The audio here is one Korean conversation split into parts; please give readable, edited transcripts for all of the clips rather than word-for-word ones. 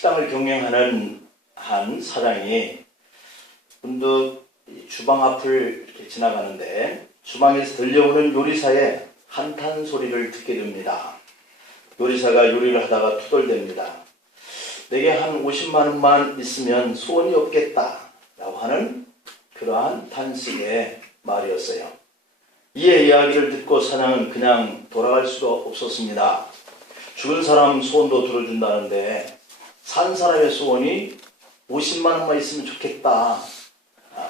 식당을 경영하는 한 사장이 문득 주방 앞을 이렇게 지나가는데 주방에서 들려오는 요리사의 한탄 소리를 듣게 됩니다. 요리사가 요리를 하다가 투덜댑니다. 내게 한 50만 원만 있으면 소원이 없겠다 라고 하는 그러한 탄식의 말이었어요. 이의 이야기를 듣고 사장은 그냥 돌아갈 수가 없었습니다. 죽은 사람 소원도 들어준다는데 산 사람의 소원이 50만 원만 있으면 좋겠다.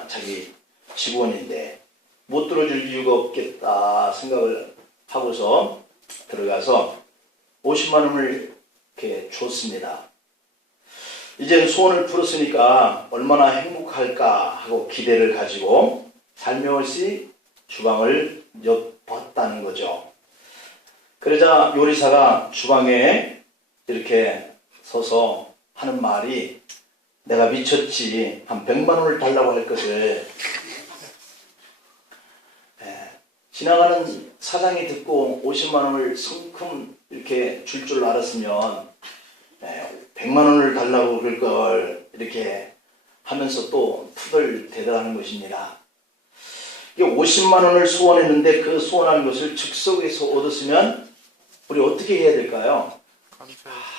자기 직원인데 못 들어줄 이유가 없겠다 생각을 하고서 들어가서 50만 원을 이렇게 줬습니다. 이제 소원을 풀었으니까 얼마나 행복할까 하고 기대를 가지고 살며시 주방을 엿봤다는 거죠. 그러자 요리사가 주방에 이렇게 서서 하는 말이 내가 미쳤지. 한 100만 원을 달라고 할 것을 지나가는 사장이 듣고 50만 원을 성큼 이렇게 줄 알았으면 100만 원을 달라고 그럴 걸 이렇게 하면서 또 투덜대더라는 것입니다. 50만 원을 소원했는데 그 소원한 것을 즉석에서 얻었으면 우리 어떻게 해야 될까요?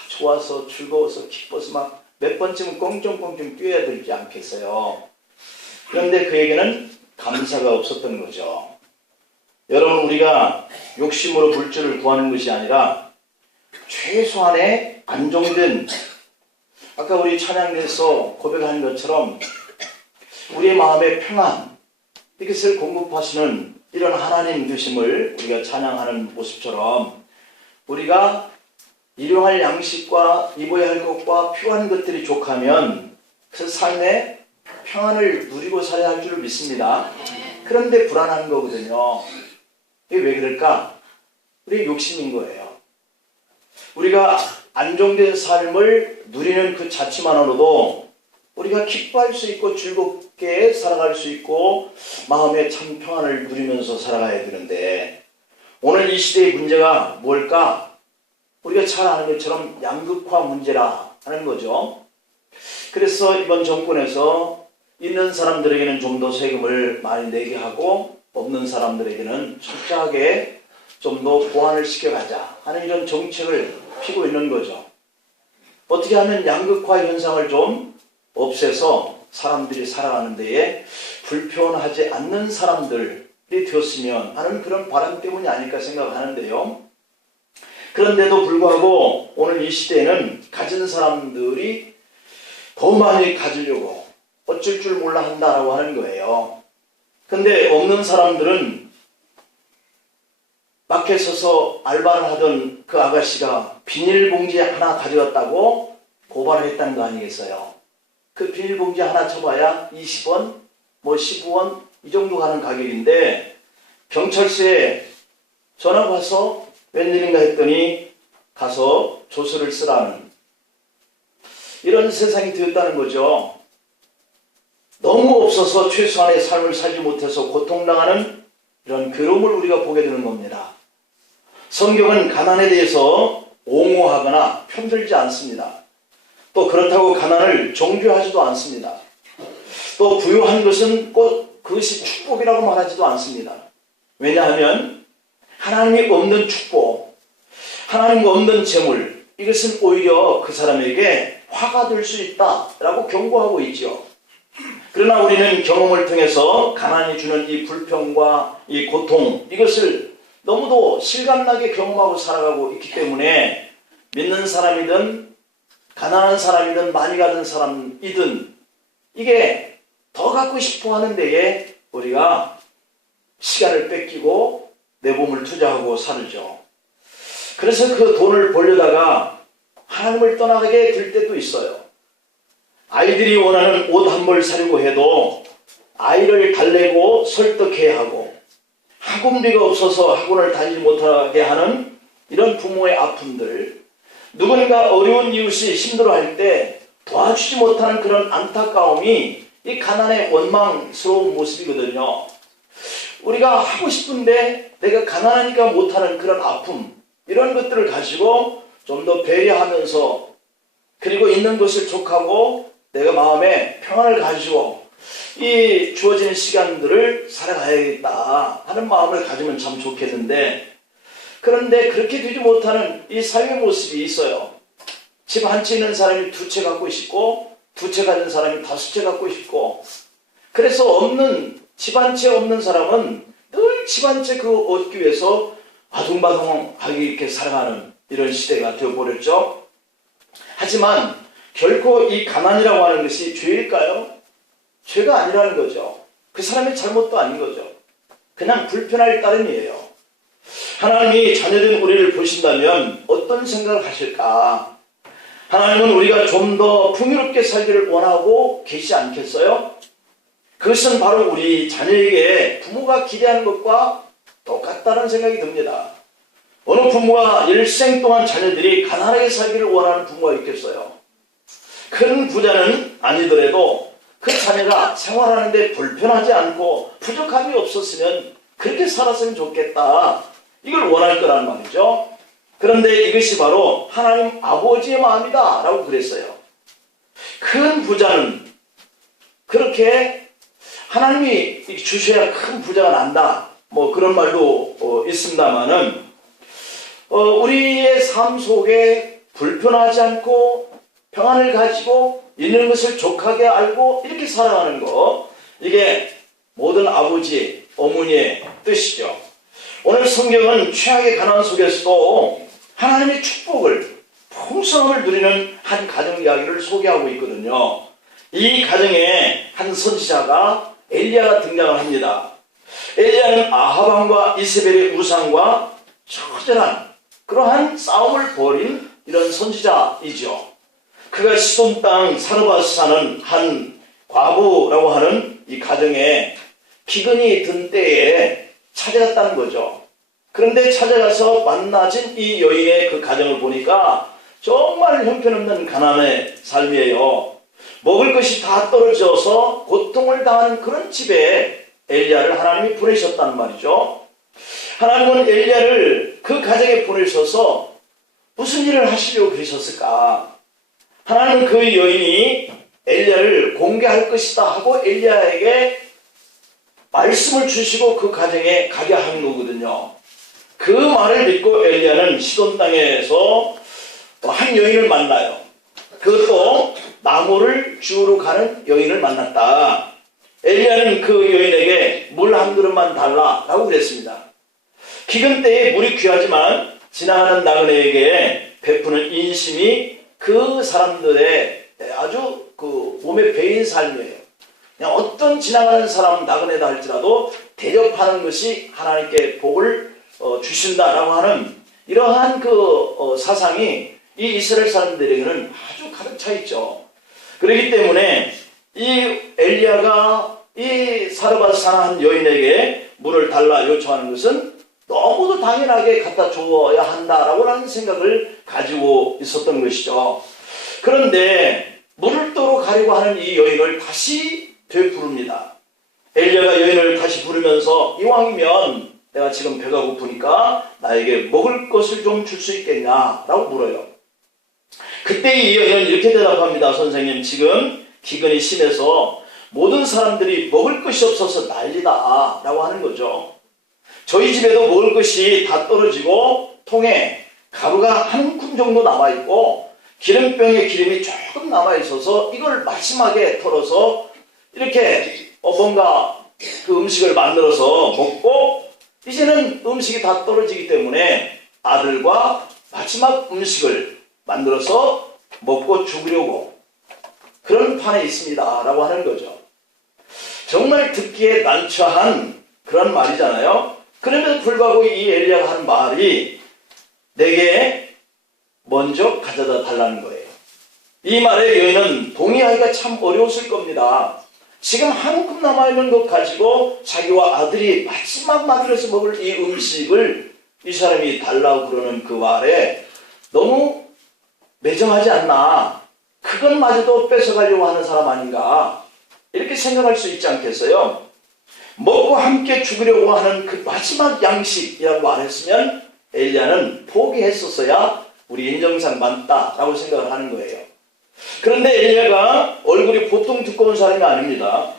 좋아서 즐거워서 기뻐서 막 몇 번쯤은 꽁쫑꽁쫑 뛰어야 되지 않겠어요? 그런데 그에게는 감사가 없었던 거죠. 여러분, 우리가 욕심으로 물질을 구하는 것이 아니라 최소한의 안정된, 아까 우리 찬양에서 고백한 것처럼 우리의 마음의 평안, 이것을 공급하시는 이런 하나님 되심을 우리가 찬양하는 모습처럼 우리가 일용할 양식과 입어야 할 것과 필요한 것들이 족하면 그 삶에 평안을 누리고 살아야 할 줄 믿습니다. 그런데 불안한 거거든요. 이게 왜 그럴까? 우리의 욕심인 거예요. 우리가 안정된 삶을 누리는 그 자체만으로도 우리가 기뻐할 수 있고 즐겁게 살아갈 수 있고 마음의 참 평안을 누리면서 살아가야 되는데 오늘 이 시대의 문제가 뭘까? 우리가 잘 아는 것처럼 양극화 문제라 하는 거죠. 그래서 이번 정권에서 있는 사람들에게는 좀 더 세금을 많이 내게 하고 없는 사람들에게는 철저하게 좀 더 보완을 시켜가자 하는 이런 정책을 피고 있는 거죠. 어떻게 하면 양극화 현상을 좀 없애서 사람들이 살아가는 데에 불편하지 않는 사람들이 되었으면 하는 그런 바람 때문이 아닐까 생각하는데요. 그런데도 불구하고 오늘 이 시대에는 가진 사람들이 더 많이 가지려고 어쩔 줄 몰라 한다라고 하는 거예요. 근데 없는 사람들은 밖에 서서 알바를 하던 그 아가씨가 비닐봉지 하나 가져갔다고 고발을 했다는 거 아니겠어요? 그 비닐봉지 하나 쳐봐야 20원, 뭐 15원 이 정도 가는 가격인데 경찰서에 전화가 와서 웬일인가 했더니 가서 조서를 쓰라는 이런 세상이 되었다는 거죠. 너무 없어서 최소한의 삶을 살지 못해서 고통당하는 이런 괴로움을 우리가 보게 되는 겁니다. 성경은 가난에 대해서 옹호하거나 편들지 않습니다. 또 그렇다고 가난을 정죄하지도 않습니다. 또 부유한 것은 꼭 그것이 축복이라고 말하지도 않습니다. 왜냐하면 하나님이 없는 축복, 하나님 없는 재물, 이것은 오히려 그 사람에게 화가 될 수 있다라고 경고하고 있죠. 그러나 우리는 경험을 통해서 가난이 주는 이 불평과 이 고통, 이것을 너무도 실감나게 경험하고 살아가고 있기 때문에 믿는 사람이든 가난한 사람이든 많이 가진 사람이든 이게 더 갖고 싶어 하는 데에 우리가 시간을 뺏기고 내 몸을 투자하고 살죠. 그래서 그 돈을 벌려다가 하나님을 떠나게 될 때도 있어요. 아이들이 원하는 옷 한 벌 사려고 해도 아이를 달래고 설득해야 하고 학원비가 없어서 학원을 다니지 못하게 하는 이런 부모의 아픔들, 누군가 어려운 이웃이 힘들어할 때 도와주지 못하는 그런 안타까움이 이 가난의 원망스러운 모습이거든요. 우리가 하고 싶은데 내가 가난하니까 못하는 그런 아픔, 이런 것들을 가지고 좀 더 배려하면서 그리고 있는 것을 족하고 내가 마음에 평안을 가지고 이 주어지는 시간들을 살아가야겠다 하는 마음을 가지면 참 좋겠는데, 그런데 그렇게 되지 못하는 이 삶의 모습이 있어요. 집 한 채 있는 사람이 두 채 갖고 싶고, 두 채 가진 사람이 다섯 채 갖고 싶고, 그래서 집 한 채 없는 사람은 늘 집 한 채 그 얻기 위해서 아둥바둥하게 이렇게 살아가는 이런 시대가 되어버렸죠. 하지만 결코 이 가난이라고 하는 것이 죄일까요? 죄가 아니라는 거죠. 그 사람의 잘못도 아닌 거죠. 그냥 불편할 따름이에요. 하나님이 자녀된 우리를 보신다면 어떤 생각을 하실까? 하나님은 우리가 좀 더 풍요롭게 살기를 원하고 계시지 않겠어요? 그것은 바로 우리 자녀에게 부모가 기대하는 것과 똑같다는 생각이 듭니다. 어느 부모가 일생 동안 자녀들이 가난하게 살기를 원하는 부모가 있겠어요? 큰 부자는 아니더라도 그 자녀가 생활하는데 불편하지 않고 부족함이 없었으면 그렇게 살았으면 좋겠다, 이걸 원할 거란 말이죠. 그런데 이것이 바로 하나님 아버지의 마음이다 라고 그랬어요. 큰 부자는 그렇게 하나님이 주셔야 큰 부자가 난다, 뭐 그런 말도 있습니다만은 우리의 삶 속에 불편하지 않고 평안을 가지고 있는 것을 족하게 알고 이렇게 살아가는 거, 이게 모든 아버지, 어머니의 뜻이죠. 오늘 성경은 최악의 가난 속에서도 하나님의 축복을, 풍성함을 누리는 한 가정 이야기를 소개하고 있거든요. 이 가정에 한 선지자가 엘리야가 등장을 합니다. 엘리야는 아합 왕과 이세벨의 우상과 처절한 그러한 싸움을 벌인 이런 선지자이죠. 그가 시돈 땅 사르밧 사는 한 과부라고 하는 이 가정에 기근이 든 때에 찾아갔다는 거죠. 그런데 찾아가서 만나진 이 여인의 그 가정을 보니까 정말 형편없는 가난의 삶이에요. 먹을 것이 다 떨어져서 고통을 당하는 그런 집에 엘리야를 하나님이 보내셨단 말이죠. 하나님은 엘리야를 그 가정에 보내셔서 무슨 일을 하시려고 그러셨을까? 하나님은 그 여인이 엘리야를 공개할 것이다 하고 엘리야에게 말씀을 주시고 그 가정에 가게 한 거거든요. 그 말을 믿고 엘리야는 시돈 땅에서 한 여인을 만나요. 그것도 나무를 주우러 가는 여인을 만났다. 엘리야는 그 여인에게 물 한 그릇만 달라라고 그랬습니다. 기근 때에 물이 귀하지만 지나가는 나그네에게 베푸는 인심이 그 사람들의 아주 그 몸에 배인 삶이에요. 그냥 어떤 지나가는 사람 나그네다 할지라도 대접하는 것이 하나님께 복을 주신다라고 하는 이러한 그 사상이 이 이스라엘 사람들에게는 아주 가득 차 있죠. 그렇기 때문에 이 엘리야가 이 사르밧 사는 한 여인에게 물을 달라 요청하는 것은 너무도 당연하게 갖다 줘야 한다라고 하는 생각을 가지고 있었던 것이죠. 그런데 물을 떠러 가려고 하는 이 여인을 다시 되부릅니다. 엘리야가 여인을 다시 부르면서 이왕이면 내가 지금 배가 고프니까 나에게 먹을 것을 좀 줄 수 있겠냐라고 물어요. 그때 이 여인은 이렇게 대답합니다. 선생님, 지금 기근이 심해서 모든 사람들이 먹을 것이 없어서 난리다 라고 하는 거죠. 저희 집에도 먹을 것이 다 떨어지고 통에 가루가 한 움큼 정도 남아있고 기름병에 기름이 조금 남아있어서 이걸 마지막에 털어서 이렇게 뭔가 그 음식을 만들어서 먹고 이제는 음식이 다 떨어지기 때문에 아들과 마지막 음식을 만들어서 먹고 죽으려고 그런 판에 있습니다 라고 하는 거죠. 정말 듣기에 난처한 그런 말이잖아요. 그럼에도 불구하고 이 엘리야가 한 말이 내게 먼저 가져다 달라는 거예요. 이 말에 여인은 동의하기가 참 어려웠을 겁니다. 지금 한 움큼 남아있는 것 가지고 자기와 아들이 마지막 만들어서 먹을 이 음식을 이 사람이 달라고 그러는 그 말에 너무 매정하지 않나, 그것마저도 뺏어가려고 하는 사람 아닌가, 이렇게 생각할 수 있지 않겠어요? 먹고 함께 죽으려고 하는 그 마지막 양식이라고 말했으면 엘리야는 포기했었어야 우리 인정상 맞다라고 생각을 하는 거예요. 그런데 엘리야가 얼굴이 보통 두꺼운 사람이 아닙니다.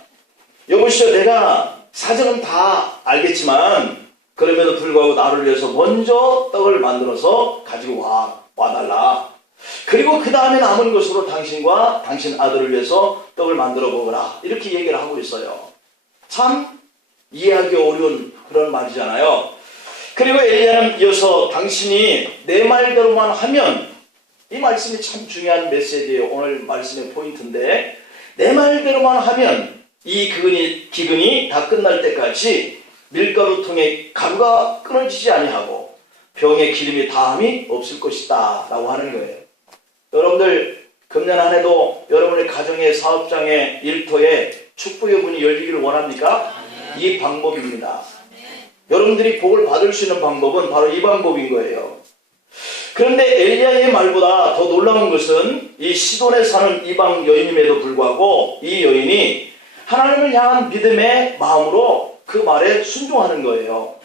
여보시오, 내가 사정은 다 알겠지만 그럼에도 불구하고 나를 위해서 먼저 떡을 만들어서 가지고 와달라. 그리고 그 다음에 남은 것으로 당신과 당신 아들을 위해서 떡을 만들어 먹으라. 이렇게 얘기를 하고 있어요. 참 이해하기 어려운 그런 말이잖아요. 그리고 엘리야는 이어서 당신이 내 말대로만 하면, 이 말씀이 참 중요한 메시지예요. 오늘 말씀의 포인트인데, 내 말대로만 하면 이 기근이 다 끝날 때까지 밀가루통에 가루가 끊어지지 아니하고 병에 기름이 다함이 없을 것이다 라고 하는 거예요. 여러분들, 금년 한 해도 여러분의 가정의 사업장의 일터에 축복의 문이 열리기를 원합니까? 이 방법입니다. 여러분들이 복을 받을 수 있는 방법은 바로 이 방법인 거예요. 그런데 엘리야의 말보다 더 놀라운 것은 이 시돈에 사는 이방 여인임에도 불구하고 이 여인이 하나님을 향한 믿음의 마음으로 그 말에 순종하는 거예요.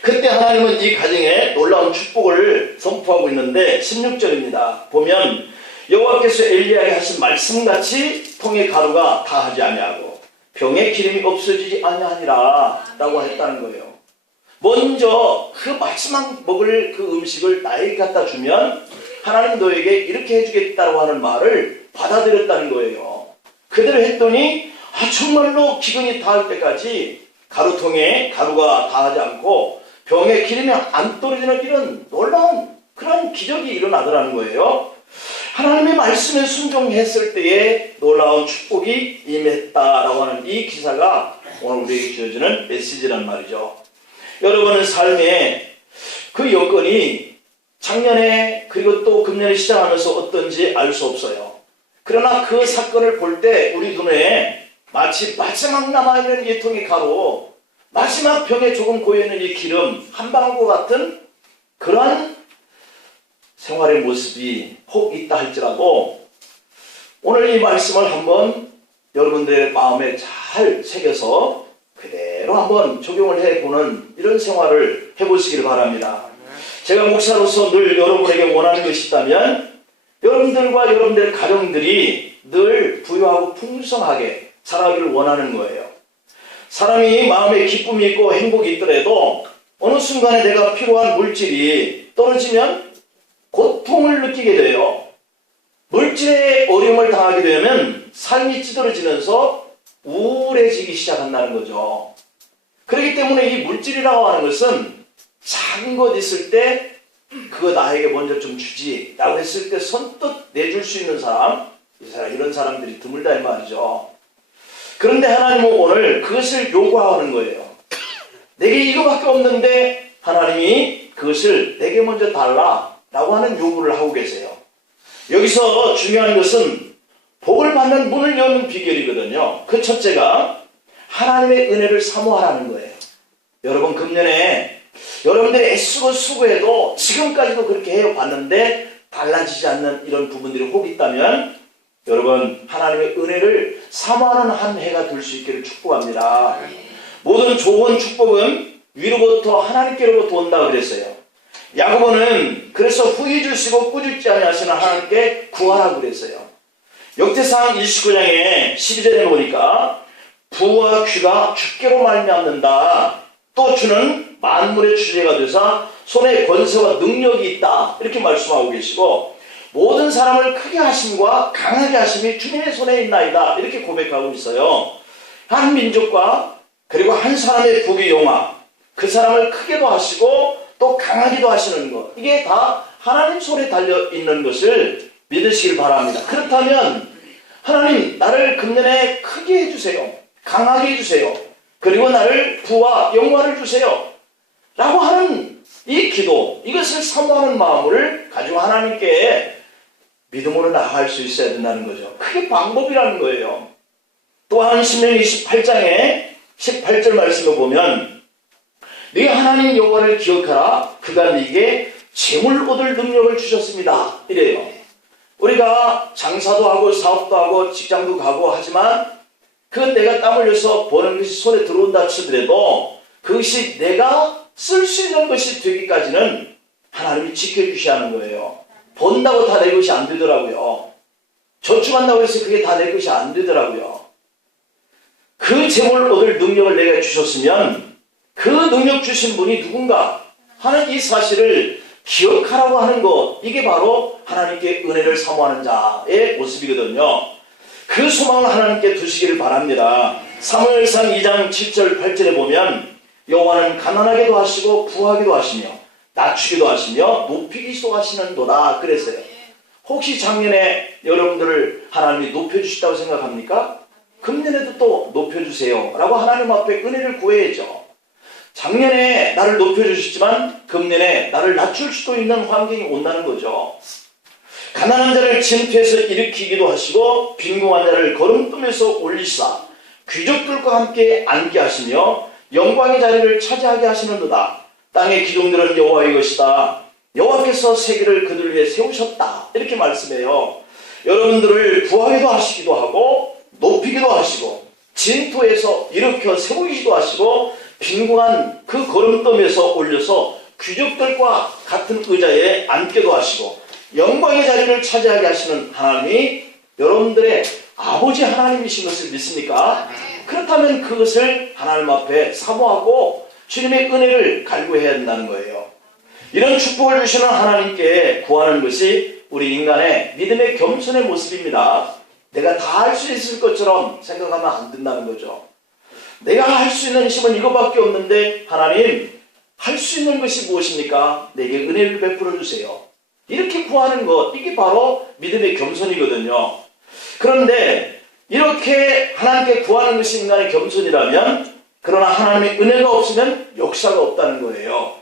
그때 하나님은 이 가정에 놀라운 축복을 선포하고 있는데 16절입니다. 보면 여호와께서 엘리야에게 하신 말씀같이 통에 가루가 다하지 아니하고 병에 기름이 없어지지 아니하니라 라고 했다는 거예요. 먼저 그 마지막 먹을 그 음식을 나에게 갖다 주면 하나님 너에게 이렇게 해주겠다고 하는 말을 받아들였다는 거예요. 그대로 했더니 정말로 기근이 닿을 때까지 가루통에 가루가 닿지 않고 병에 기름이 안 떨어지는 이런 놀라운 그런 기적이 일어나더라는 거예요. 하나님의 말씀에 순종했을 때에 놀라운 축복이 임했다라고 하는 이 기사가 오늘 우리에게 주어지는 메시지란 말이죠. 여러분은 삶에 그 여건이 작년에 그리고 또 금년에 시작하면서 어떤지 알 수 없어요. 그러나 그 사건을 볼 때 우리 눈에 마치 마지막 남아있는 이 통의 가루, 마지막 병에 조금 고여있는 이 기름 한 방울과 같은 그러한 생활의 모습이 혹 있다 할지라도 오늘 이 말씀을 한번 여러분들의 마음에 잘 새겨서 그대로 한번 적용을 해보는 이런 생활을 해보시길 바랍니다. 제가 목사로서 늘 여러분에게 원하는 것이 있다면 여러분들과 여러분들의 가정들이 늘 부유하고 풍성하게 살아가기를 원하는 거예요. 사람이 마음에 기쁨이 있고 행복이 있더라도 어느 순간에 내가 필요한 물질이 떨어지면 고통을 느끼게 돼요. 물질의 어려움을 당하게 되면 삶이 찌들어지면서 우울해지기 시작한다는 거죠. 그렇기 때문에 이 물질이라고 하는 것은 작은 것 있을 때 그거 나에게 먼저 좀 주지 라고 했을 때 선뜻 내줄 수 있는 사람, 이런 사람들이 드물다 이 말이죠. 그런데 하나님은 오늘 그것을 요구하는 거예요. 내게 이거밖에 없는데 하나님이 그것을 내게 먼저 달라 라고 하는 요구를 하고 계세요. 여기서 중요한 것은 복을 받는 문을 여는 비결이거든요. 그 첫째가 하나님의 은혜를 사모하라는 거예요. 여러분, 금년에 여러분들이 애쓰고 수고해도 지금까지도 그렇게 해봤는데 달라지지 않는 이런 부분들이 혹 있다면 여러분, 하나님의 은혜를 사모하는 한 해가 될 수 있기를 축복합니다. 모든 좋은 축복은 위로부터 하나님께로부터 온다고 그랬어요. 야고보는 그래서 후히 주시고 꾸짖지 아니하시는 하나님께 구하라고 그랬어요. 역대상 29장에 12절에 보니까 부와 귀가 주께로 말미암는다. 또 주는 만물의 주제가 되사 손에 권세와 능력이 있다. 이렇게 말씀하고 계시고 모든 사람을 크게 하심과 강하게 하심이 주님의 손에 있나이다. 이렇게 고백하고 있어요. 한 민족과 그리고 한 사람의 부귀 영화, 그 사람을 크게도 하시고 또 강하기도 하시는 것, 이게 다 하나님 손에 달려있는 것을 믿으시길 바랍니다. 그렇다면 하나님 나를 금년에 크게 해주세요. 강하게 해주세요. 그리고 나를 부와 영화를 주세요. 라고 하는 이 기도, 이것을 사모하는 마음을 가지고 하나님께 믿음으로 나아갈 수 있어야 된다는 거죠. 그게 방법이라는 거예요. 또한 신명기 28장에 18절 말씀을 보면 네 하나님 여호와를 기억하라. 그가 네게 재물 얻을 능력을 주셨습니다. 이래요. 우리가 장사도 하고 사업도 하고 직장도 가고 하지만 그 내가 땀 흘려서 버는 것이 손에 들어온다 치더라도 그것이 내가 쓸 수 있는 것이 되기까지는 하나님이 지켜주셔야 하는 거예요. 번다고 다 내 것이 안 되더라고요. 저축한다고 해서 그게 다 내 것이 안 되더라고요. 그 재물을 얻을 능력을 내가 주셨으면 그 능력 주신 분이 누군가 하는 이 사실을 기억하라고 하는 것, 이게 바로 하나님께 은혜를 사모하는 자의 모습이거든요. 그 소망을 하나님께 두시기를 바랍니다. 사무엘상 2장 7절 8절에 보면 여호와는 가난하게도 하시고 부하게도 하시며 낮추기도 하시며 높이기도 하시는도다 그랬어요. 혹시 작년에 여러분들을 하나님이 높여주셨다고 생각합니까? 금년에도 또 높여주세요 라고 하나님 앞에 은혜를 구해야죠. 작년에 나를 높여주셨지만 금년에 나를 낮출 수도 있는 환경이 온다는 거죠. 가난한 자를 진토에서 일으키기도 하시고 빈궁한 자를 거름뜸에서 올리시사 귀족들과 함께 앉게 하시며 영광의 자리를 차지하게 하시는도다. 땅의 기둥들은 여호와의 것이다. 여호와께서 세계를 그들 위해 세우셨다. 이렇게 말씀해요. 여러분들을 구하기도 하시기도 하고 높이기도 하시고 진토에서 일으켜 세우기도 하시고 빈궁한 그 거름덤에서 올려서 귀족들과 같은 의자에 앉게도 하시고 영광의 자리를 차지하게 하시는 하나님이 여러분들의 아버지 하나님이신 것을 믿습니까? 그렇다면 그것을 하나님 앞에 사모하고 주님의 은혜를 갈구해야 한다는 거예요. 이런 축복을 주시는 하나님께 구하는 것이 우리 인간의 믿음의 겸손의 모습입니다. 내가 다 할 수 있을 것처럼 생각하면 안 된다는 거죠. 내가 할 수 있는 힘은 이거밖에 없는데 하나님, 할 수 있는 것이 무엇입니까? 내게 은혜를 베풀어 주세요. 이렇게 구하는 것, 이게 바로 믿음의 겸손이거든요. 그런데 이렇게 하나님께 구하는 것이 인간의 겸손이라면, 그러나 하나님의 은혜가 없으면 역사가 없다는 거예요.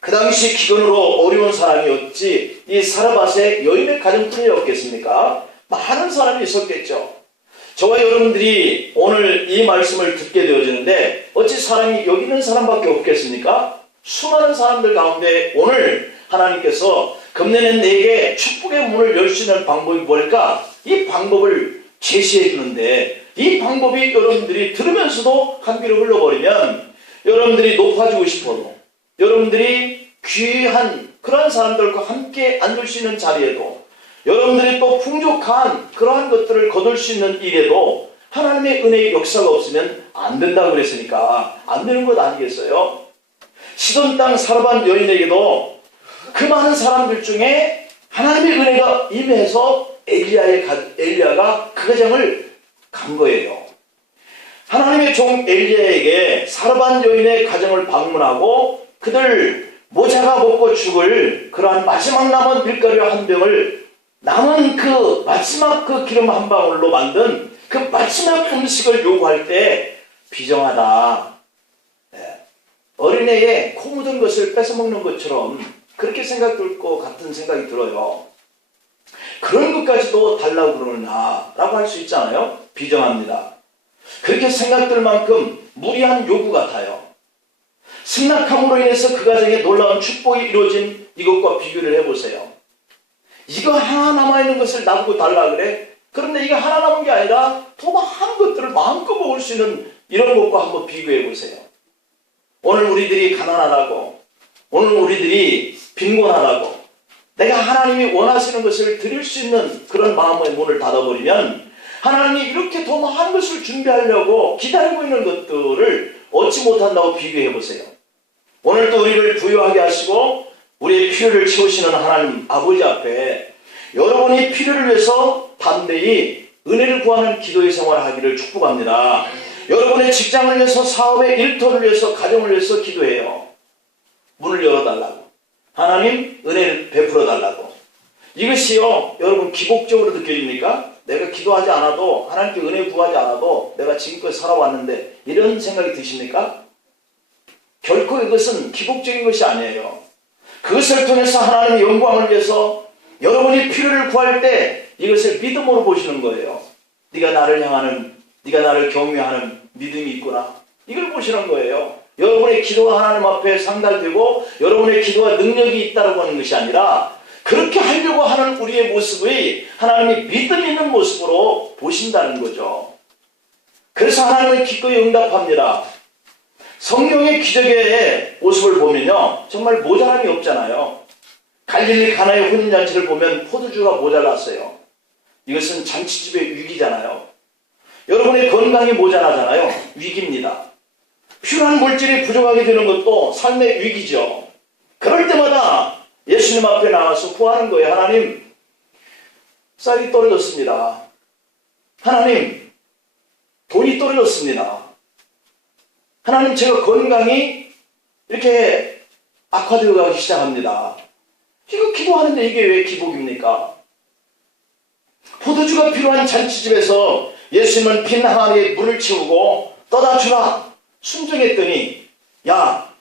그 당시 기근으로 어려운 사람이 어찌 이 사르밧의 여인의 가정뿐이었겠습니까? 많은 사람이 있었겠죠. 저와 여러분들이 오늘 이 말씀을 듣게 되어지는데 어찌 사람이 여기 있는 사람밖에 없겠습니까? 수많은 사람들 가운데 오늘 하나님께서 금년엔 내게 축복의 문을 열 수 있는 방법이 뭘까? 이 방법을 제시해 주는데, 이 방법이 여러분들이 들으면서도 한 귀로 흘러버리면 여러분들이 높아지고 싶어도, 여러분들이 귀한 그러한 사람들과 함께 앉을 수 있는 자리에도, 여러분들이 또 풍족한 그러한 것들을 거둘 수 있는 일에도 하나님의 은혜의 역사가 없으면 안 된다고 그랬으니까 안 되는 것 아니겠어요? 시돈 땅 사르밧 여인에게도 그 많은 사람들 중에 하나님의 은혜가 임해서 엘리야가 그 가정을 간 거예요. 하나님의 종 엘리야에게 사르밧 여인의 가정을 방문하고 그들 모자가 먹고 죽을 그러한 마지막 남은 밀가루 한 병을 남은 그 마지막 그 기름 한 방울로 만든 그 마지막 음식을 요구할 때 비정하다. 어린애의 코 묻은 것을 뺏어먹는 것처럼 그렇게 생각될 것 같은 생각이 들어요. 그런 것까지도 달라고 그러느냐라고 할 수 있잖아요. 비정합니다. 그렇게 생각될 만큼 무리한 요구 같아요. 승낙함으로 인해서 그 가정에 놀라운 축복이 이루어진 이것과 비교를 해보세요. 이거 하나 남아있는 것을 나보고 달라 그래? 그런데 이거 하나 남은 게 아니라 더 많은 것들을 마음껏 먹을 수 있는 이런 것과 한번 비교해 보세요. 오늘 우리들이 가난하다고, 오늘 우리들이 빈곤하다고, 내가 하나님이 원하시는 것을 드릴 수 있는 그런 마음의 문을 닫아버리면 하나님이 이렇게 더 많은 것을 준비하려고 기다리고 있는 것들을 얻지 못한다고 비교해 보세요. 오늘도 우리를 부유하게 하시고 우리의 필요를 채우시는 하나님 아버지 앞에 여러분이 필요를 위해서 담대히 은혜를 구하는 기도의 생활을 하기를 축복합니다. 여러분의 직장을 위해서, 사업의 일터를 위해서, 가정을 위해서 기도해요. 문을 열어달라고, 하나님 은혜를 베풀어 달라고. 이것이요 여러분 기복적으로 느껴집니까? 내가 기도하지 않아도, 하나님께 은혜 구하지 않아도 내가 지금껏 살아왔는데 이런 생각이 드십니까? 결코 이것은 기복적인 것이 아니에요. 그것을 통해서 하나님의 영광을 위해서 여러분이 필요를 구할 때 이것을 믿음으로 보시는 거예요. 네가 나를 향하는, 네가 나를 경외하는 믿음이 있구나, 이걸 보시는 거예요. 여러분의 기도가 하나님 앞에 상달되고 여러분의 기도가 능력이 있다고 하는 것이 아니라 그렇게 하려고 하는 우리의 모습의 하나님이 믿음 있는 모습으로 보신다는 거죠. 그래서 하나님은 기꺼이 응답합니다. 성경의 기적의 모습을 보면요 정말 모자람이 없잖아요. 갈릴리 가나의 혼인잔치를 보면 포도주가 모자랐어요. 이것은 잔치집의 위기잖아요. 여러분의 건강이 모자라잖아요. 위기입니다. 필요한 물질이 부족하게 되는 것도 삶의 위기죠. 그럴 때마다 예수님 앞에 나가서 구하는 거예요. 하나님, 쌀이 떨어졌습니다. 하나님, 돈이 떨어졌습니다. 하나님, 제가 건강이 이렇게 악화되어 가기 시작합니다. 이거 기도하는데 이게 왜 기복입니까? 포도주가 필요한 잔치집에서 예수님은 빈 항아리에 물을 채우고 떠다 주라 순종했더니, 야,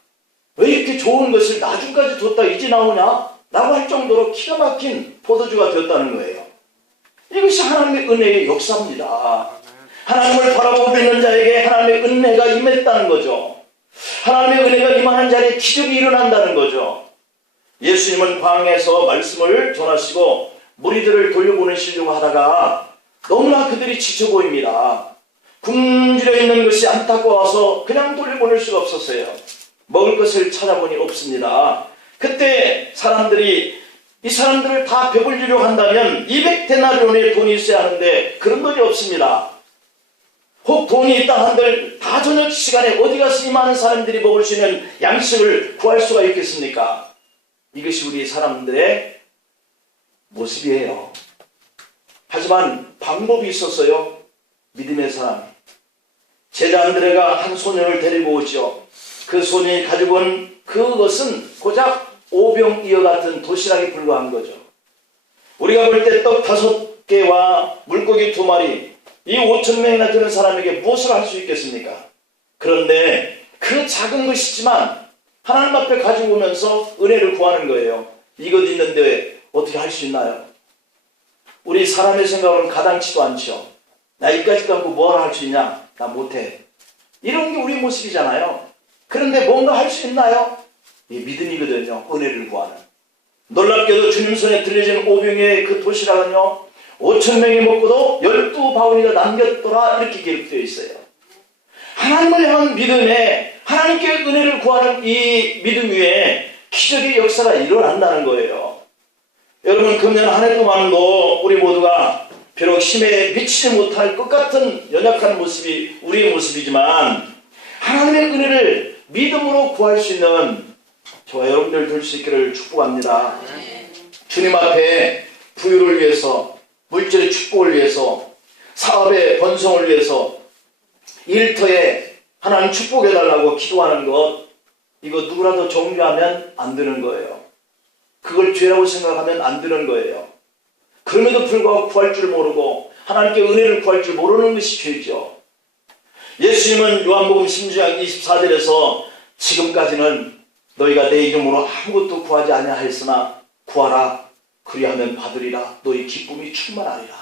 왜 이렇게 좋은 것을 나중까지 뒀다 이제 나오냐? 라고 할 정도로 기가 막힌 포도주가 되었다는 거예요. 이것이 하나님의 은혜의 역사입니다. 하나님을 바라보고 있는 자에게 하나님의 은혜가 임했다는 거죠. 하나님의 은혜가 임하는 자리에 기적이 일어난다는 거죠. 예수님은 광야에서 말씀을 전하시고 무리들을 돌려보내시려고 하다가 너무나 그들이 지쳐 보입니다. 굶주려 있는 것이 안타까워서 그냥 돌려보낼 수가 없었어요. 먹을 것을 찾아보니 없습니다. 그때 이 사람들을 다 배불리려고 한다면 200데나리온의 돈이 있어야 하는데 그런 돈이 없습니다. 혹 돈이 있다 한들 다 저녁 시간에 어디 가서 이 많은 사람들이 먹을 수 있는 양식을 구할 수가 있겠습니까? 이것이 우리 사람들의 모습이에요. 하지만 방법이 있었어요. 믿음의 사람. 제자 안드레가 한 소년을 데리고 오죠. 그 소년이 가지고 온 그것은 고작 오병이어 같은 도시락에 불과한 거죠. 우리가 볼 때 떡 5개와 물고기 2마리, 이 5,000명이나 되는 사람에게 무엇을 할 수 있겠습니까? 그런데 그 작은 것이지만 하나님 앞에 가지고 오면서 은혜를 구하는 거예요. 이것 있는데 어떻게 할 수 있나요? 우리 사람의 생각은 가당치도 않죠. 나 이까짓 갖고 뭘 할 수 있냐? 나 못해. 이런 게 우리 모습이잖아요. 그런데 뭔가 할 수 있나요? 이 믿음이거든요. 은혜를 구하는. 놀랍게도 주님 손에 들려진 오병이의 그 도시락은요, 5,000명이 먹고도 12바구니가 남겼더라, 이렇게 기록되어 있어요. 하나님을 향한 믿음에, 하나님께 은혜를 구하는 이 믿음 위에 기적의 역사가 일어난다는 거예요. 여러분, 금년 한 해 동안도 우리 모두가 비록 힘에 미치지 못할 것 같은 연약한 모습이 우리의 모습이지만 하나님의 은혜를 믿음으로 구할 수 있는 저와 여러분들 될 수 있기를 축복합니다. 주님 앞에 부유를 위해서, 물질의 축복을 위해서, 사업의 번성을 위해서, 일터에 하나님 축복해달라고 기도하는 것, 이거 누구라도 정죄하면 안 되는 거예요. 그걸 죄라고 생각하면 안 되는 거예요. 그럼에도 불구하고 구할 줄 모르고 하나님께 은혜를 구할 줄 모르는 것이 죄죠. 예수님은 요한복음 16장 24절에서 지금까지는 너희가 내 이름으로 아무것도 구하지 아니하였으나 구하라, 그리하면 받으리라, 너희 기쁨이 충만하리라.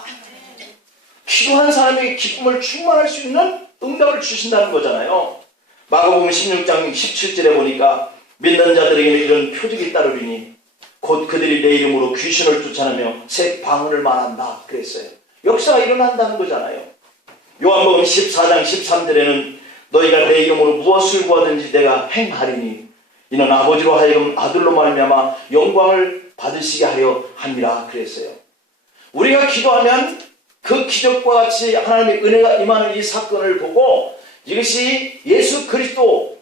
기도한 사람에게 기쁨을 충만할 수 있는 응답을 주신다는 거잖아요. 마가복음 16장 17절에 보니까 믿는 자들에게는 이런 표적이 따르리니 곧 그들이 내 이름으로 귀신을 쫓아내며 새 방언을 말한다 그랬어요. 역사가 일어난다는 거잖아요. 요한복음 14장 13절에는 너희가 내 이름으로 무엇을 구하든지 내가 행하리니 이는 아버지로 하여금 아들로 말미암아 영광을 받으시게 하려 함이라 그랬어요. 우리가 기도하면 그 기적과 같이 하나님의 은혜가 임하는 이 사건을 보고 이것이 예수 그리스도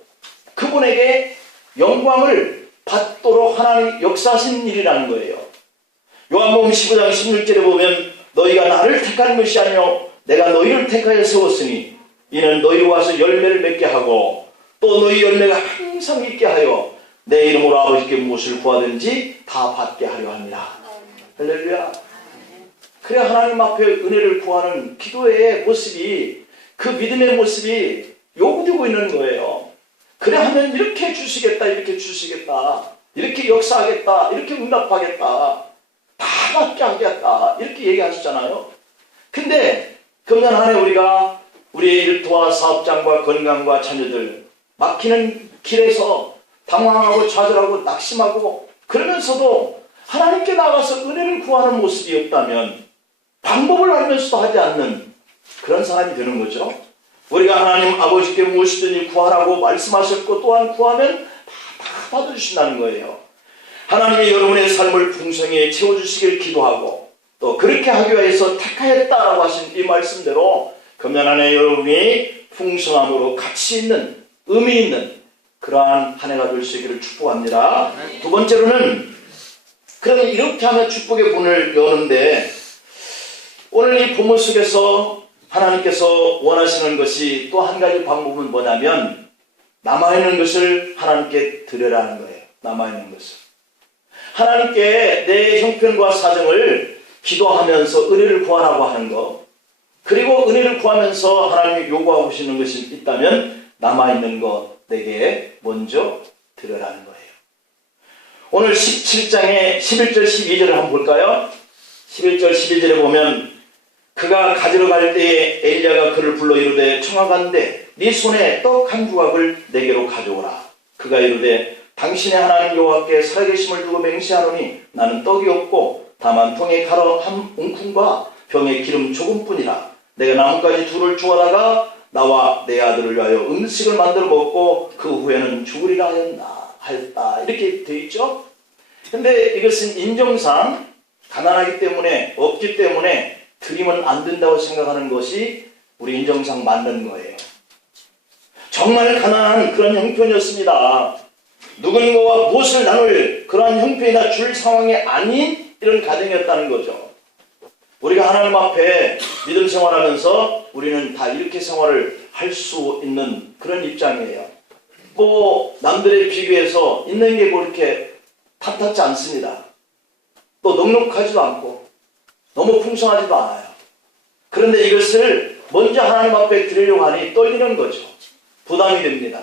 그분에게 영광을 받도록 하나님 역사하신 일이라는 거예요. 요한복음 15장 16절에 보면 너희가 나를 택한 것이 아니요 내가 너희를 택하여 세웠으니 이는 너희로 와서 열매를 맺게 하고 또 너희 열매가 항상 있게 하여 내 이름으로 아버지께 무엇을 구하든지 다 받게 하려 합니다. 할렐루야. 그래 하나님 앞에 은혜를 구하는 기도의 모습이, 그 믿음의 모습이 요구되고 있는 거예요. 그래 하면 이렇게 주시겠다, 이렇게 주시겠다, 이렇게 역사하겠다, 이렇게 응답하겠다, 다 받게 하겠다, 이렇게 얘기하시잖아요. 근데 금년 한 해 우리가 우리의 일터와 사업장과 건강과 자녀들 막히는 길에서 당황하고 좌절하고 낙심하고 그러면서도 하나님께 나가서 은혜를 구하는 모습이 없다면 방법을 알면서도 하지 않는 그런 사람이 되는 거죠. 우리가 하나님 아버지께 무엇이든지 구하라고 말씀하셨고 또한 구하면 다 받아주신다는 거예요. 하나님이 여러분의 삶을 풍성히 채워주시길 기도하고 또 그렇게 하기 위해서 택하였다라고 하신 이 말씀대로 금년 한 해 여러분이 풍성함으로 가치 있는, 의미 있는 그러한 한 해가 될 수 있기를 축복합니다. 두 번째로는, 그러면 이렇게 하면 축복의 문을 여는데, 오늘 이 본문 속에서 하나님께서 원하시는 것이 또 한 가지 방법은 뭐냐면, 남아있는 것을 하나님께 드려라는 거예요. 남아있는 것을 하나님께 내 형편과 사정을 기도하면서 은혜를 구하라고 하는 것, 그리고 은혜를 구하면서 하나님이 요구하고 계시는 것이 있다면 남아있는 것 내게 먼저 드려라는 거예요. 오늘 17장의 11절 12절을 한번 볼까요? 11절 12절에 보면, 그가 가지러 갈 때에 엘리야가 그를 불러 이르되 청하건대 네 손에 떡 한 조각을 내게로 가져오라. 그가 이르되 당신의 하나님 여호와께 살아계심을 두고 맹세하노니 나는 떡이 없고 다만 통에 가루 한 웅큼과 병에 기름 조금뿐이라. 내가 나뭇가지 둘을 주워다가 나와 내 아들을 위하여 음식을 만들어 먹고 그 후에는 죽으리라 하였다. 이렇게 되어 있죠. 근데 이것은 인정상 가난하기 때문에, 없기 때문에 드리면 안 된다고 생각하는 것이 우리 인정상 맞는 거예요. 정말 가난한 그런 형편이었습니다. 누군가와 무엇을 나눌 그러한 형편이나 줄 상황이 아닌 이런 가정이었다는 거죠. 우리가 하나님 앞에 믿음 생활하면서 우리는 다 이렇게 생활을 할 수 있는 그런 입장이에요. 뭐 남들에 비교해서 있는 게 뭐 이렇게 탐탁지 않습니다. 또 넉넉하지도 않고 너무 풍성하지도 않아요. 그런데 이것을 먼저 하나님 앞에 드리려고 하니 떨리는 거죠. 부담이 됩니다.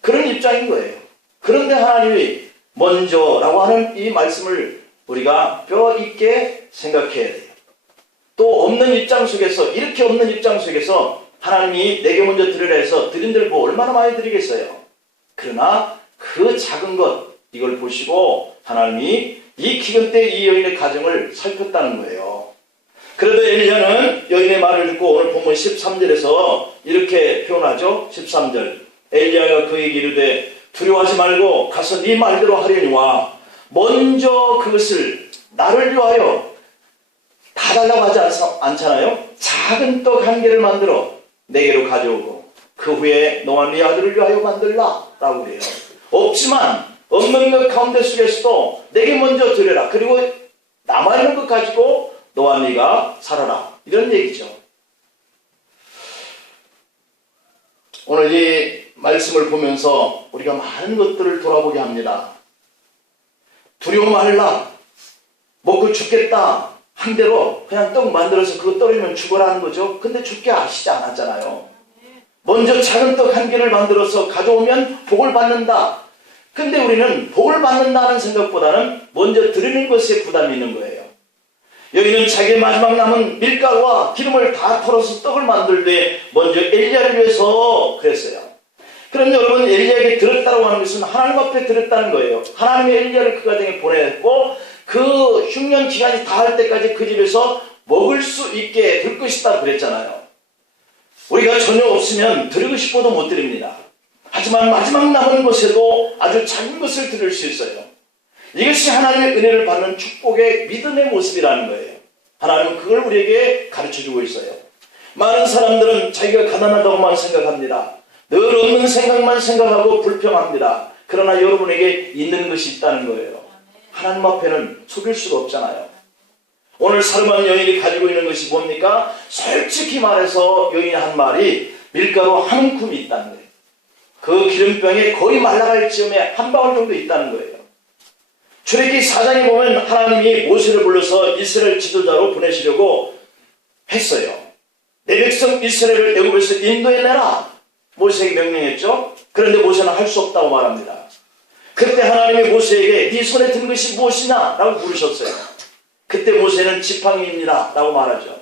그런 입장인 거예요. 그런데 하나님이 먼저라고 하는 이 말씀을 우리가 뼈 있게 생각해야 돼요. 또 없는 입장 속에서, 이렇게 없는 입장 속에서 하나님이 내게 먼저 드리라 해서 드린들 뭐 얼마나 많이 드리겠어요. 그러나 그 작은 것, 이걸 보시고 하나님이 이 기근 때 이 여인의 가정을 살폈다는 거예요. 그래도 엘리야는 여인의 말을 듣고 오늘 본문 13절에서 이렇게 표현하죠. 13절 엘리야가 그에게 이르되 두려워하지 말고 가서 네 말대로 하려니와 먼저 그것을 나를 위하여 다 달라고 하지 않잖아요. 작은 떡 한 개를 만들어 내게로 가져오고 그 후에 너와 네 아들을 위하여 만들라 라고 그래요. 없지만 없는 것 가운데 속에서도 내게 먼저 드려라. 그리고 남아있는 것 가지고 너와 네가 살아라. 이런 얘기죠. 오늘 이 말씀을 보면서 우리가 많은 것들을 돌아보게 합니다. 두려워 말라. 먹고 죽겠다. 한 대로 그냥 떡 만들어서 그거 떨어지면 죽어라는 거죠. 근데 죽게 아시지 않았잖아요. 먼저 작은 떡 한 개를 만들어서 가져오면 복을 받는다. 근데 우리는 복을 받는다는 생각보다는 먼저 드리는 것에 부담이 있는 거예요. 여기는 자기의 마지막 남은 밀가루와 기름을 다 털어서 떡을 만들되 먼저 엘리야를 위해서 그랬어요. 그럼 여러분, 엘리야에게 드렸다고 하는 것은 하나님 앞에 드렸다는 거예요. 하나님이 엘리야를 그 가정에 보내고 그 흉년 기간이 다할 때까지 그 집에서 먹을 수 있게 될 것이다 그랬잖아요. 우리가 전혀 없으면 드리고 싶어도 못 드립니다. 하지만 마지막 남은 것에도 아주 작은 것을 드릴 수 있어요. 이것이 하나님의 은혜를 받는 축복의 믿음의 모습이라는 거예요. 하나님은 그걸 우리에게 가르쳐주고 있어요. 많은 사람들은 자기가 가난하다고만 생각합니다. 늘 없는 생각만 생각하고 불평합니다. 그러나 여러분에게 있는 것이 있다는 거예요. 하나님 앞에는 속일 수가 없잖아요. 오늘 사르만 여인이 가지고 있는 것이 뭡니까? 솔직히 말해서 여인이 한 말이 밀가루 한 움큼이 있다는 거예요. 그 기름병에 거의 말라갈 즈음에 한 방울 정도 있다는 거예요. 출애굽기 4장에 보면 하나님이 모세를 불러서 이스라엘 지도자로 보내시려고 했어요. 내 백성 이스라엘을 애굽에서 인도해내라. 모세에게 명령했죠. 그런데 모세는 할 수 없다고 말합니다. 그때 하나님이 모세에게 네 손에 든 것이 무엇이냐? 라고 물으셨어요. 그때 모세는 지팡이입니다. 라고 말하죠.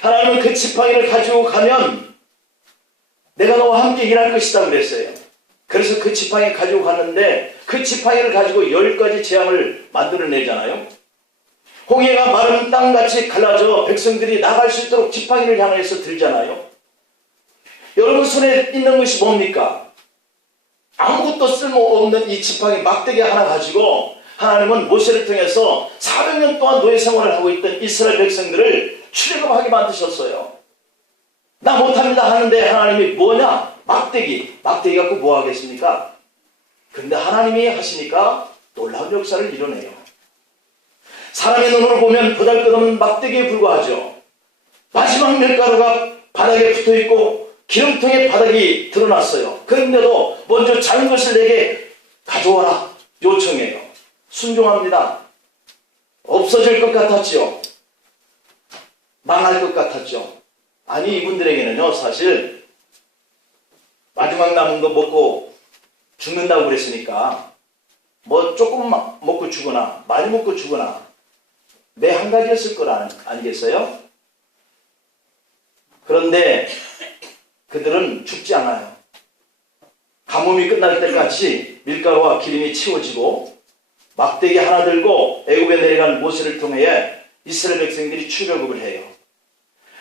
하나님은 그 지팡이를 가지고 가면 내가 너와 함께 일할 것이다 그랬어요. 그래서 그 지팡이 가지고 갔는데 그 지팡이를 가지고 10가지 재앙을 만들어내잖아요. 홍해가 마른 땅같이 갈라져 백성들이 나갈 수 있도록 지팡이를 향해서 들잖아요. 여러분 손에 있는 것이 뭡니까? 아무것도 쓸모없는 이 지팡이 막대기 하나 가지고 하나님은 모세를 통해서 400년 동안 노예 생활을 하고 있던 이스라엘 백성들을 출애굽하게 만드셨어요. 나 못합니다 하는데 하나님이 뭐냐? 막대기 갖고 뭐 하겠습니까? 그런데 하나님이 하시니까 놀라운 역사를 이뤄내요. 사람의 눈으로 보면 보잘것없는 막대기에 불과하죠. 마지막 밀가루가 바닥에 붙어있고 기름통에 바닥이 드러났어요. 그런데도 먼저 작은 것을 내게 가져와라 요청해요. 순종합니다. 없어질 것 같았죠. 망할 것 같았죠. 아니, 이분들에게는요, 사실 마지막 남은 거 먹고 죽는다고 그랬으니까 뭐 조금 먹고 죽거나 많이 먹고 죽거나 매 한 가지였을 거 아니겠어요? 그런데 그들은 죽지 않아요. 가뭄이 끝날 때까지 밀가루와 기름이 치워지고 막대기 하나 들고 애굽에 내려간 모세를 통해 이스라엘 백성들이 출애굽을 해요.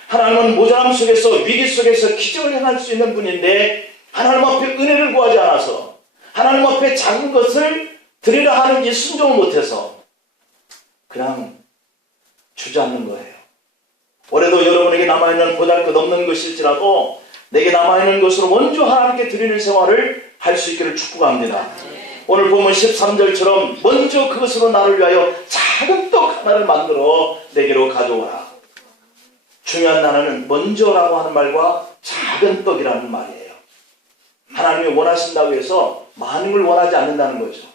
하나님은 모자람 속에서, 위기 속에서 기적을 행할 수 있는 분인데 하나님 앞에 은혜를 구하지 않아서, 하나님 앞에 작은 것을 드리려 하는 이 순종을 못해서 그냥 주저앉는 거예요. 올해도 여러분에게 남아있는 보잘것없는 것일지라도 내게 남아있는 것으로 먼저 하나님께 드리는 생활을 할 수 있기를 축복합니다. 오늘 보면 13절처럼 먼저 그것으로 나를 위하여 작은 떡 하나를 만들어 내게로 가져오라. 중요한 단어는 먼저라고 하는 말과 작은 떡이라는 말이에요. 하나님이 원하신다고 해서 많은 걸 원하지 않는다는 거죠.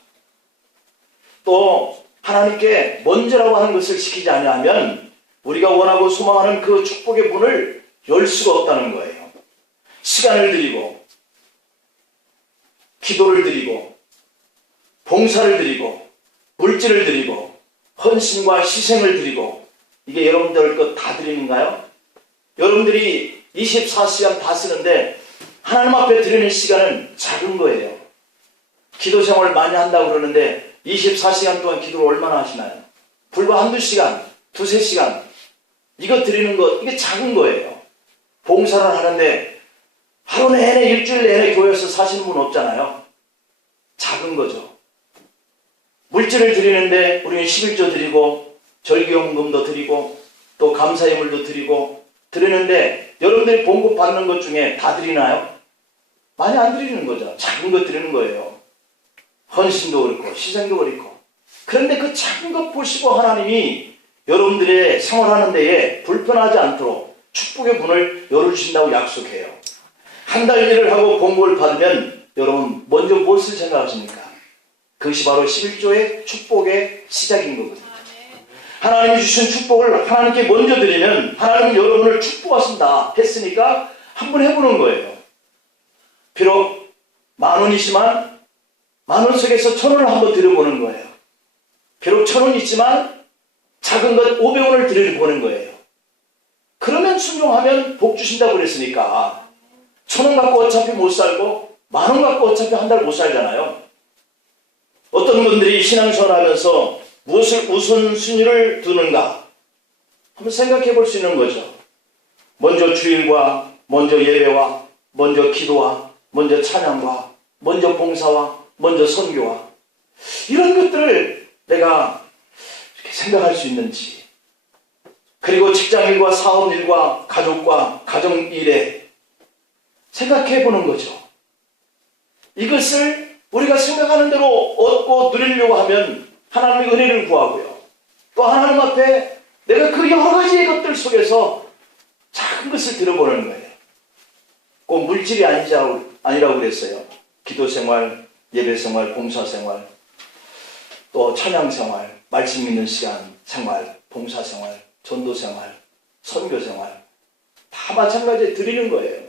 또 하나님께 먼저라고 하는 것을 시키지 아니하면 우리가 원하고 소망하는 그 축복의 문을 열 수가 없다는 거예요. 시간을 드리고 기도를 드리고 봉사를 드리고 물질을 드리고 헌신과 희생을 드리고, 이게 여러분들 것 다 드림인가요? 여러분들이 24시간 다 쓰는데 하나님 앞에 드리는 시간은 작은 거예요. 기도 생활을 많이 한다고 그러는데 24시간 동안 기도를 얼마나 하시나요? 불과 한두 시간, 두세 시간 이거 드리는 것, 이게 작은 거예요. 봉사를 하는데 하루 내내 일주일 내내 교회에서 사시는 분 없잖아요. 작은 거죠. 물질을 드리는데 우리는 11조 드리고 절기연금도 드리고 또 감사예물도 드리는데 여러분들이 봉급 받는 것 중에 다 드리나요? 많이 안 드리는 거죠. 작은 것 드리는 거예요. 헌신도 그렇고 희생도 그렇고. 그런데 그 작은 것 보시고 하나님이 여러분들의 생활하는 데에 불편하지 않도록 축복의 문을 열어주신다고 약속해요. 한 달 일을 하고 봉급을 받으면 여러분 먼저 무엇을 생각하십니까? 그것이 바로 11조의 축복의 시작인 거거든요. 하나님이 주신 축복을 하나님께 먼저 드리면 하나님은 여러분을 축복하신다 했으니까 한번 해보는 거예요. 비록 10,000원이지만 10,000원 속에서 1,000원을 한번 드려보는 거예요. 비록 1,000원 있지만 작은 것 500원을 드려보는 거예요. 그러면 순종하면 복 주신다고 그랬으니까 1,000원 갖고 어차피 못 살고 10,000원 갖고 어차피 한 달 못 살잖아요. 어떤 분들이 신앙생활 하면서 무엇을 우선순위를 두는가 한번 생각해 볼 수 있는 거죠. 먼저 주일과 먼저 예배와 먼저 기도와 먼저 찬양과 먼저 봉사와 먼저 선교와 이런 것들을 내가 이렇게 생각할 수 있는지, 그리고 직장일과 사업일과 가족과 가정일에 생각해 보는 거죠. 이것을 우리가 생각하는 대로 얻고 누리려고 하면 하나님의 은혜를 구하고요. 또 하나님 앞에 내가 그 여러 가지의 것들 속에서 작은 것을 들어보는 거예요. 꼭 물질이 아니라고 그랬어요. 기도생활, 예배생활, 봉사생활, 또 찬양생활, 말씀 읽는 시간 생활, 봉사생활, 전도생활, 선교생활 다 마찬가지에 드리는 거예요.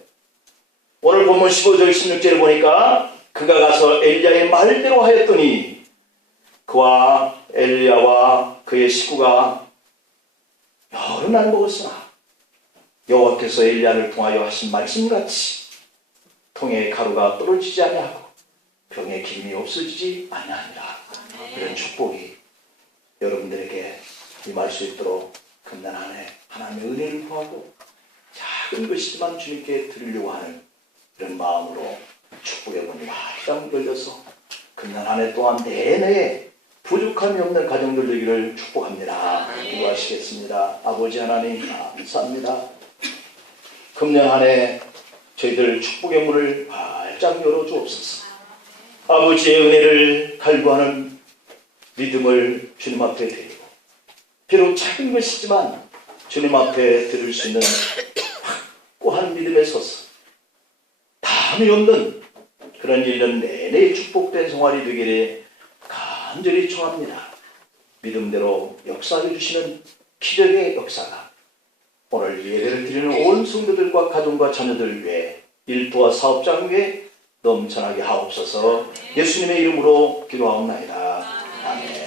오늘 본문 15절 16절에 보니까 그가 가서 엘리야의 말대로 하였더니 그와 엘리야와 그의 식구가 여러 날 먹었으나 여호와께서 엘리야를 통하여 하신 말씀같이 통에 가루가 떨어지지 아니하고 병에 기름이 없어지지 아니하니라. 이런 축복이 여러분들에게 임할 수 있도록 금년 한 해 하나님의 은혜를 구하고 작은 것이지만 주님께 드리려고 하는 이런 마음으로 축복의 문이 활짝 열려서 금년 한 해 동안 내내 부족함이 없는 가정들 되기를 축복합니다. 기도하시겠습니다. 아버지 하나님 감사합니다. 금년 한 해 저희들 축복의 문을 활짝 열어주옵소서. 아버지의 은혜를 갈구하는 믿음을 주님 앞에 드리고, 비록 작은 것이지만 주님 앞에 드릴 수 있는 확고한 믿음에 서서 담이 없는 그런 1년 내내 축복된 생활이 되기를 간절히 청합니다. 믿음대로 역사해 주시는 기적의 역사가 오늘 예배를 드리는 온 성도들과 가정과 자녀들 위해 일부와 사업장 위에 넘쳐나게 하옵소서. 예수님의 이름으로 기도하옵나이다. 아멘.